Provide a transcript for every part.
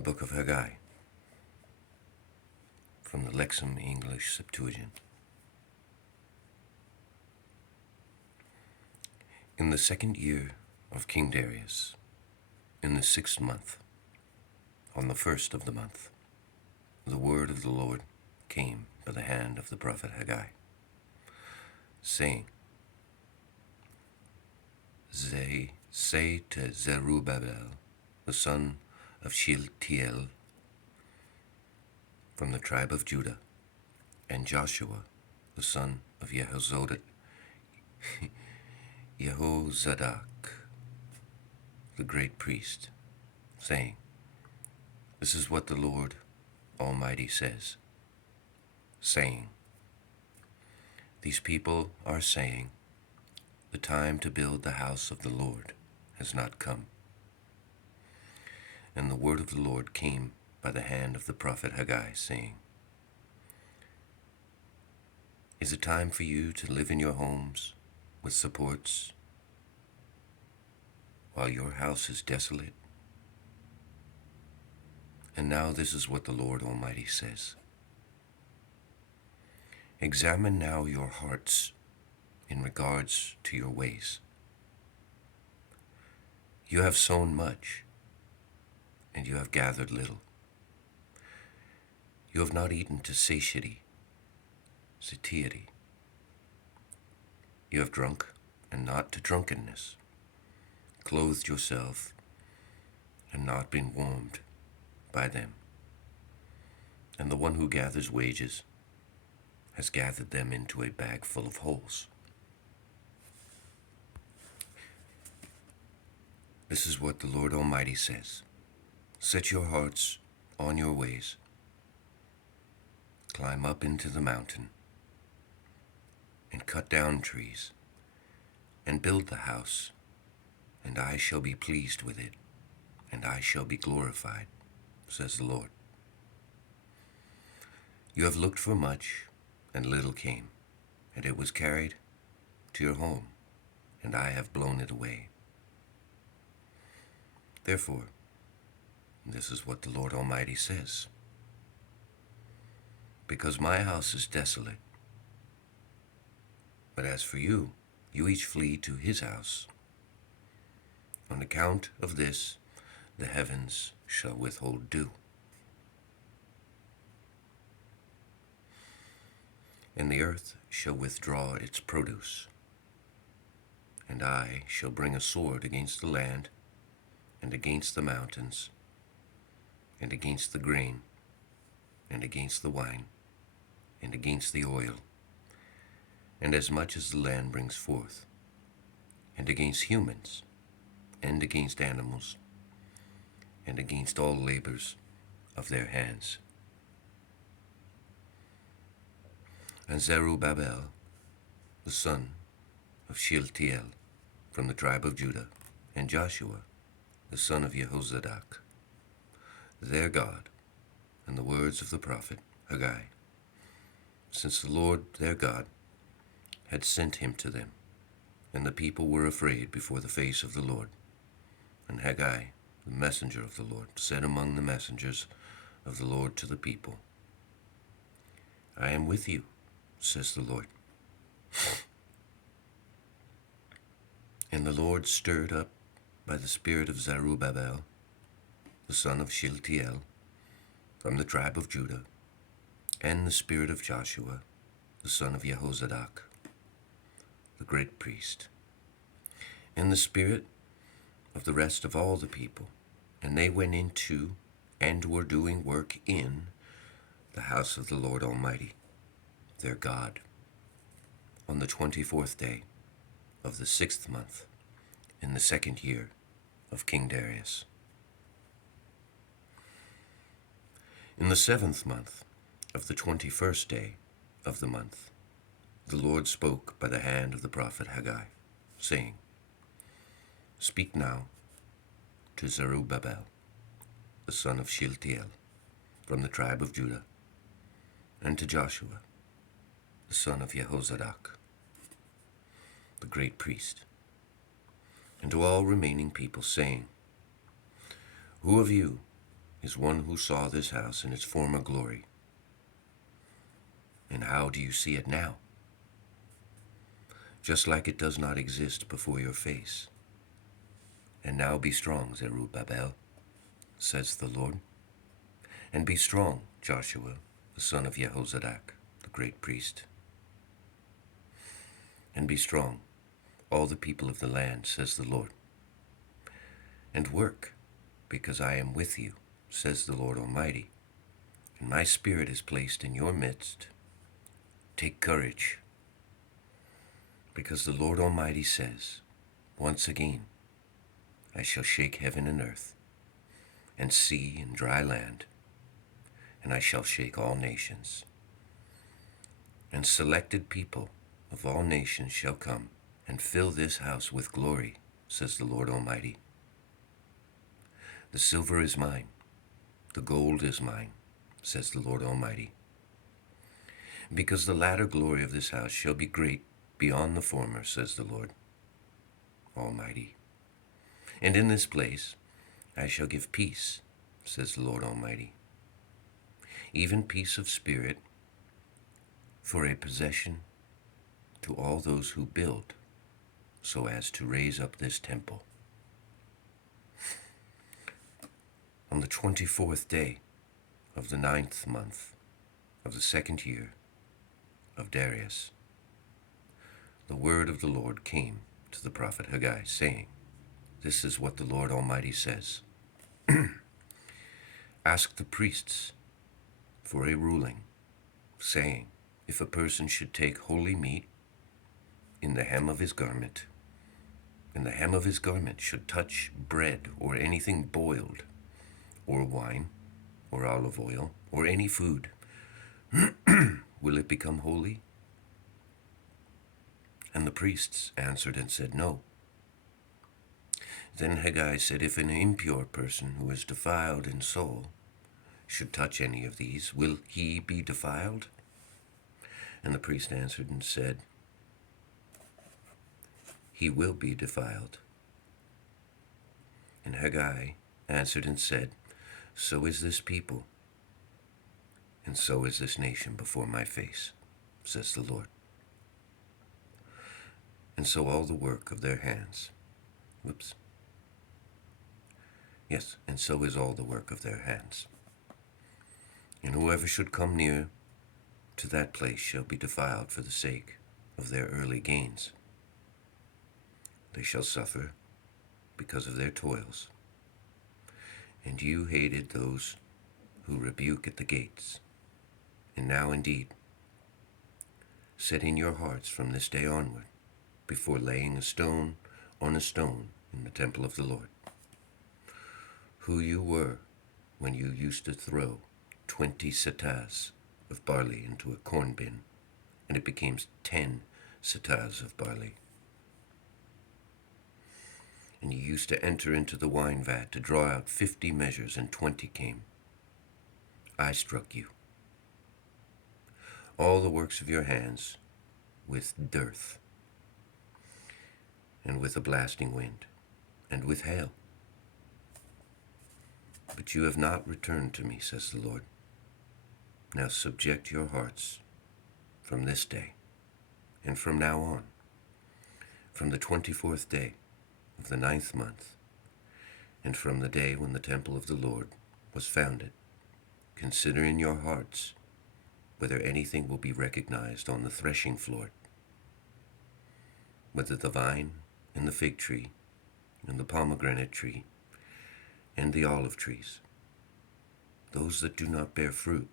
The book of Haggai, from the Lexham English Septuagint. In the 2nd year of King Darius, in the 6th month, on the 1st of the month, the word of the Lord came by the hand of the prophet Haggai, saying, Say to Zerubbabel, the son of Shealtiel, from the tribe of Judah, and Joshua, the son of Jehozadak, the great priest, saying, This is what the Lord Almighty says, saying, These people are saying, The time to build the house of the Lord has not come. And the word of the Lord came by the hand of the prophet Haggai, saying, Is it time for you to live in your homes with supports while your house is desolate? And now this is what the Lord Almighty says. Examine now your hearts in regards to your ways. You have sown much, and you have gathered little. You have not eaten to satiety. You have drunk, and not to drunkenness, clothed yourself, and not been warmed by them. And the one who gathers wages has gathered them into a bag full of holes. This is what the Lord Almighty says. Set your hearts on your ways. Climb up into the mountain and cut down trees and build the house, and I shall be pleased with it, and I shall be glorified, says the Lord. You have looked for much, and little came, and it was carried to your home, and I have blown it away. Therefore, this is what the Lord Almighty says. Because my house is desolate, but as for you, you each flee to his house. On account of this, the heavens shall withhold dew, and the earth shall withdraw its produce. And I shall bring a sword against the land, and against the mountains, and against the grain, and against the wine, and against the oil, and as much as the land brings forth, and against humans, and against animals, and against all labors of their hands. And Zerubbabel, the son of Shealtiel, from the tribe of Judah, and Joshua, the son of Jehozadak, their God, and the words of the prophet Haggai, since the Lord their God had sent him to them, and the people were afraid before the face of the Lord. And Haggai, the messenger of the Lord, said among the messengers of the Lord to the people, I am with you, says the Lord. And the Lord stirred up by the spirit of Zerubbabel, the son of Shealtiel, from the tribe of Judah, and the spirit of Joshua, the son of Jehozadak, the great priest, and the spirit of the rest of all the people, and they went into and were doing work in the house of the Lord Almighty, their God, on the 24th day of the 6th month, in the 2nd year of King Darius. In the 7th month of the 21st day of the month, the Lord spoke by the hand of the prophet Haggai, saying, Speak now to Zerubbabel, the son of Shealtiel, from the tribe of Judah, and to Joshua, the son of Jehozadak, the great priest, and to all remaining people, saying, Who of you is one who saw this house in its former glory. And how do you see it now? Just like it does not exist before your face. And now be strong, Zerubbabel, says the Lord. And be strong, Joshua, the son of Jehozadak, the great priest. And be strong, all the people of the land, says the Lord. And work, because I am with you, says the Lord Almighty. And my spirit is placed in your midst. Take courage, because the Lord Almighty says, once again, I shall shake heaven and earth, and sea and dry land, and I shall shake all nations. And selected people of all nations shall come and fill this house with glory, says the Lord Almighty. The silver is mine, the gold is mine, says the Lord Almighty. Because the latter glory of this house shall be great beyond the former, says the Lord Almighty. And in this place I shall give peace, says the Lord Almighty, even peace of spirit for a possession to all those who build, so as to raise up this temple. On the 24th day of the 9th month of the 2nd year of Darius, the word of the Lord came to the prophet Haggai, saying, This is what the Lord Almighty says. Ask the priests for a ruling, saying, if a person should take holy meat in the hem of his garment, and the hem of his garment should touch bread or anything boiled, or wine, or olive oil, or any food, will it become holy? And the priests answered and said, No. Then Haggai said, If an impure person who is defiled in soul should touch any of these, will he be defiled? And the priest answered and said, He will be defiled. And Haggai answered and said, So is this people, and so is this nation before my face, says the Lord. And so all the work of their hands, and so is all the work of their hands. And whoever should come near to that place shall be defiled for the sake of their early gains. They shall suffer because of their toils. And you hated those who rebuke at the gates. And now indeed, set in your hearts from this day onward, before laying a stone on a stone in the temple of the Lord, who you were when you used to throw 20 seahs of barley into a corn bin, and it became 10 seahs of barley. And you used to enter into the wine vat to draw out 50 measures, and 20 came. I struck you. All the works of your hands with dearth, and with a blasting wind, and with hail. But you have not returned to me, says the Lord. Now subject your hearts from this day, and from now on, from the 24th day of the 9th month, and from the day when the temple of the Lord was founded. Consider in your hearts whether anything will be recognized on the threshing floor, whether the vine and the fig tree and the pomegranate tree and the olive trees, those that do not bear fruit,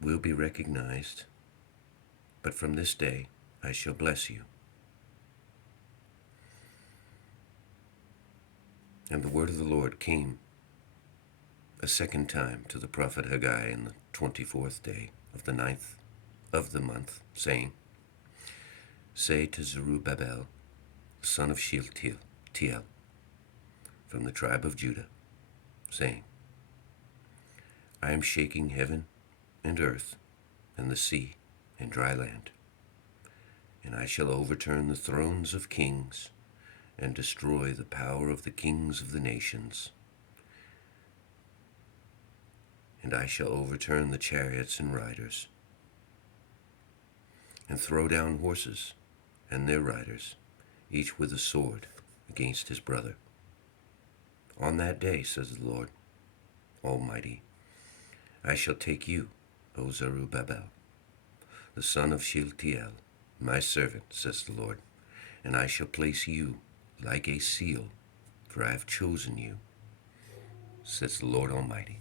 will be recognized, but from this day I shall bless you. And the word of the Lord came a second time to the prophet Haggai in the 24th day of the 9th of the month, saying, Say to Zerubbabel, son of Shealtiel, from the tribe of Judah, saying, I am shaking heaven and earth and the sea and dry land, and I shall overturn the thrones of kings and destroy the power of the kings of the nations. And I shall overturn the chariots and riders, and throw down horses and their riders, each with a sword against his brother. On that day, says the Lord Almighty, I shall take you, O Zerubbabel, the son of Shealtiel, my servant, says the Lord, and I shall place you like a seal, for I have chosen you, says the Lord Almighty.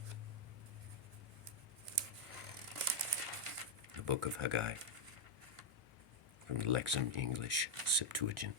The Book of Haggai, from the Lexham English Septuagint.